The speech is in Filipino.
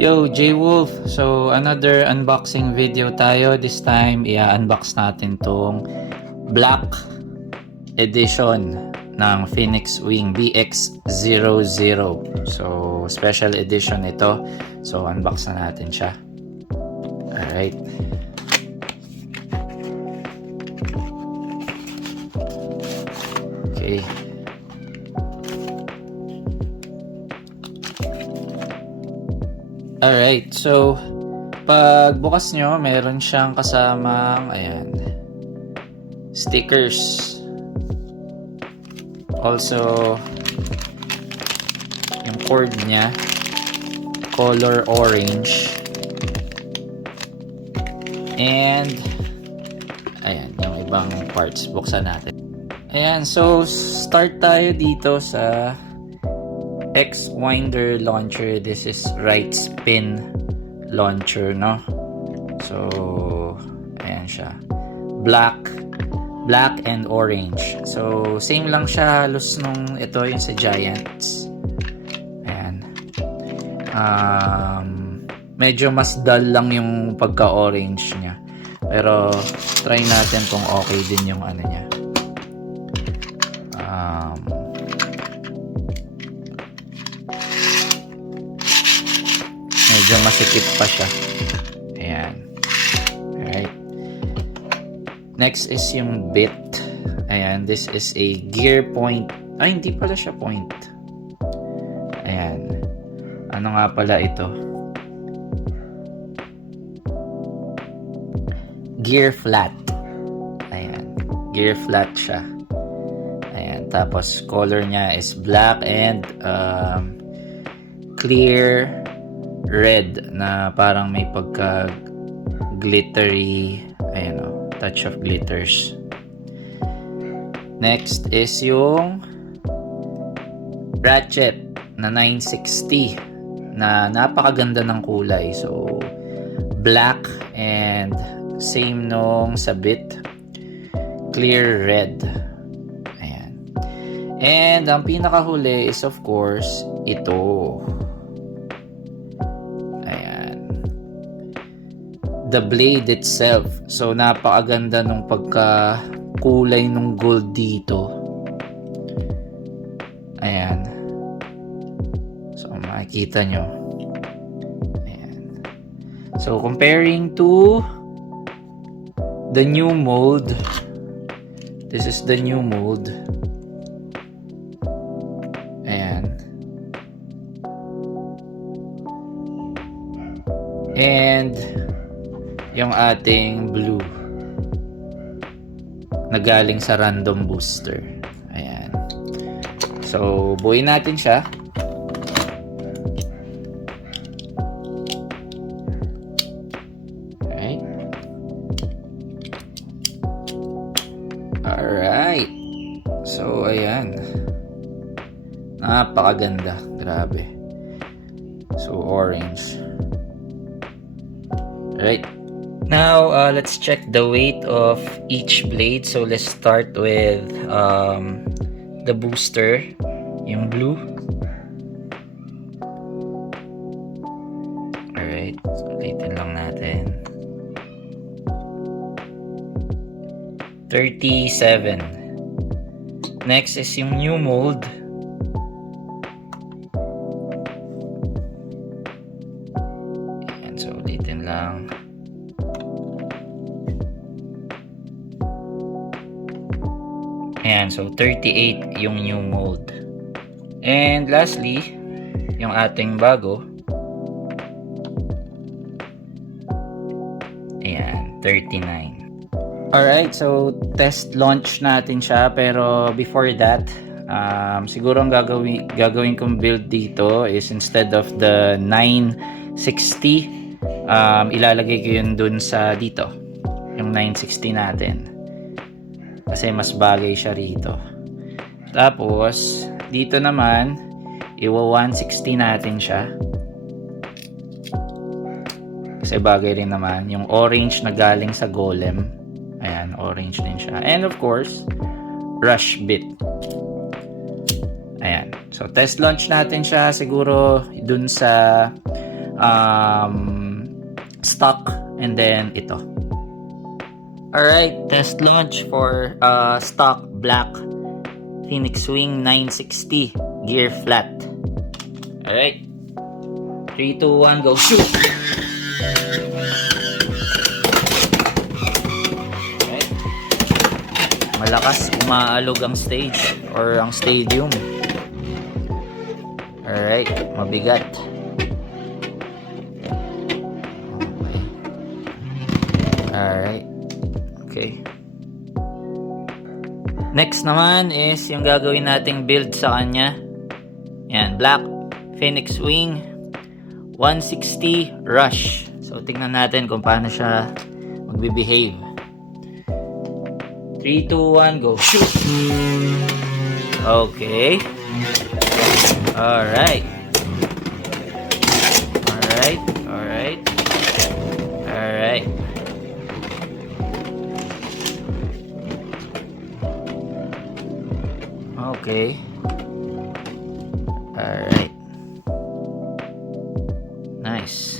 Yo, J-Wolf. So, another unboxing video tayo. This time, i-unbox natin tong Black Edition ng Phoenix Wing BX00. So, special edition ito. So, unbox na natin siya. Alright. Okay. Alright, so pag bukas nyo, meron siyang kasamang ayan, stickers. Also, yung cord niya, color orange. And ayan, yung ibang parts. Buksan natin. Ayan, so start tayo dito sa X-Winder launcher. This is right spin launcher, no? So, ayan siya. Black and orange. So, same lang siya halos nung ito yung sa Giants. Ayan. Medyo mas dull lang yung pagka-orange niya. Pero, try natin kung okay din yung ano niya. Medyo masikip pa siya. Ayan. Alright. Next is yung bit. Ayan. This is a gear point. Ay, hindi pala siya point. Ayan. Ano nga pala ito? Gear flat. Ayan. Gear flat siya. Ayan. Tapos, color niya is black and clear red na parang may pagka glittery, ayan o, touch of glitters. Next is yung ratchet na 960 na napakaganda ng kulay. So black and same nung sa bit, clear red. Ayan. And ang pinakahuli is of course ito, the blade itself. So napakaganda nung pagka kulay nung gold dito. Ayan. So makikita nyo. Ayan. So comparing to the new mold, this is the new mold. Ayan. And yung ating blue na galing sa random booster. Ayan. So, buuin natin siya. Okay. Alright. So, ayan. Napakaganda. Grabe. So, orange. Alright. Now, let's check the weight of each blade. So, let's start with the booster, yung blue. Alright, so ulitin lang natin. 37. Next is yung new mold. Ayan, so ulitin lang. Ayan, so 38 yung new mold. And lastly, yung ating bago. Ayan, 39. Alright, so test launch natin siya. Pero before that, siguro ang gagawin kong build dito is instead of the 960, ilalagay ko yun dun sa dito. Yung 960 natin. Kasi mas bagay siya rito. Tapos, dito naman, iwa 160 natin siya. Kasi bagay rin naman. Yung orange na galing sa golem. Ayan, orange din siya. And of course, rush bit. Ayan. So, test launch natin siya siguro dun sa stock, and then ito. Alright, test launch for stock black Phoenix Wing 960 gear flat. Alright, 3, 2, 1, go shoot! Alright. Malakas umaalog ang stage or ang stadium. Alright, mabigat. Okay. Alright. Okay. Next naman is yung gagawin nating build sa kanya. Yan, black Phoenix Wing 160 Rush. So, tingnan natin kung paano siya magbe-behave. 3, 2, 1, go shoot! Okay. Alright. Alright. Alright. Alright. Okay. Alright. Nice.